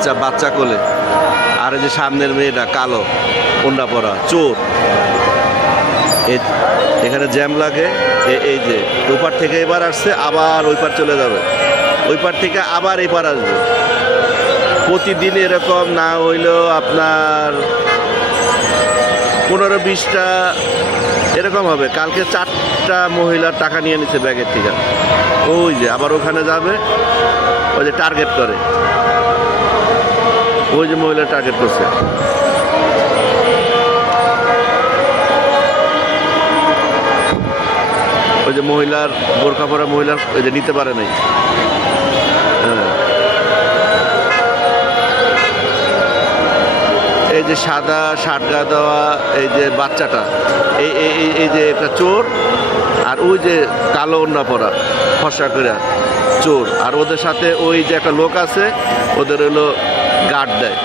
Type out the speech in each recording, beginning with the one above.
বাচ্চা বাচ্চা কোলে, আর এই যে সামনের মেয়েটা কালো ওন্ডা পরা চোর। এখানে জ্যাম লাগে। এই যে ওপার থেকে এবার আসছে, আবার ওই পার চলে যাবে, ওই পার থেকে আবার এই পার আসবে। প্রতিদিন এরকম না হইলেও আপনার 15-20টা এরকম হবে। কালকে 4টা মহিলার টাকা নিয়ে নিচ্ছে ব্যাগের থেকে। ওই যে আবার ওখানে যাবে, ওই যে টার্গেট করে, ওই যে মহিলা টার্গেট করছে। ওই যে মহিলার বোরকা পরা মহিলার ওই যে নিতে পারে নাই। হ্যাঁ, এই যে সাদা শার্ট গা দেওয়া এই যে বাচ্চাটা, এই যে একটা চোর, আর ওই যে কালো ওড়না পরা ফর্সা করে চোর, আর ওদের সাথে ওই যে একটা লোক আছে, ওদের হলো গার্ড দেয়।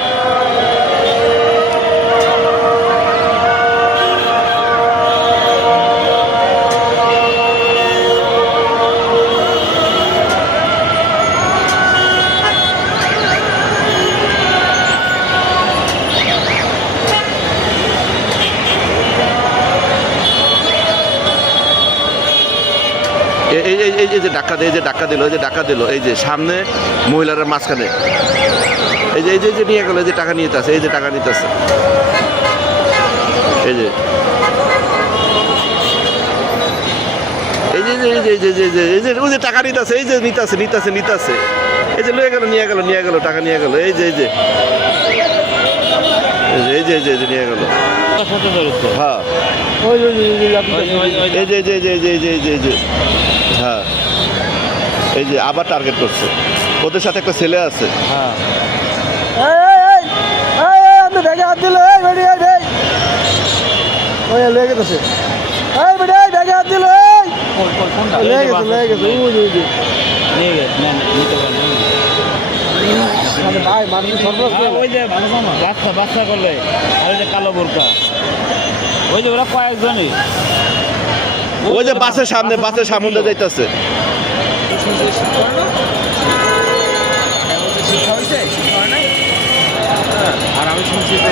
এই যে ডাক্কা দিল, এই যে ডাক্কা দিল, এই যে ডাক্কা দিল, এই যে সামনে মহিলার মাঝখানে, এই যে নিয়ে গেল, এই যে টাকা নিতে আছে, এই যে টাকা নিতে আছে, এই যে এই যে এই যে ওই যে টাকা নিতে আছে, এই যে নিতে আছে, এই যে লয়ে গেল, নিয়ে গেল টাকা নিয়ে গেল, এই যে এই যে নিয়ে গেল। হ্যাঁ, এই যে হ্যাঁ, এই যে আবার টার্গেট করছে। ওদের সাথে একটা ছেলে আছে। হ্যাঁ, আপনি ব্যাগে হাত দিল, লেগে গেছে, ব্যাগে হাত দিল, বাচ্চা করলে, আর ওই যে কালো বোরকা, ওই যে ওরা কয়েকজনই, ওই যে বাসের সামনে যাইতেছে। আর আমি শুনছি যে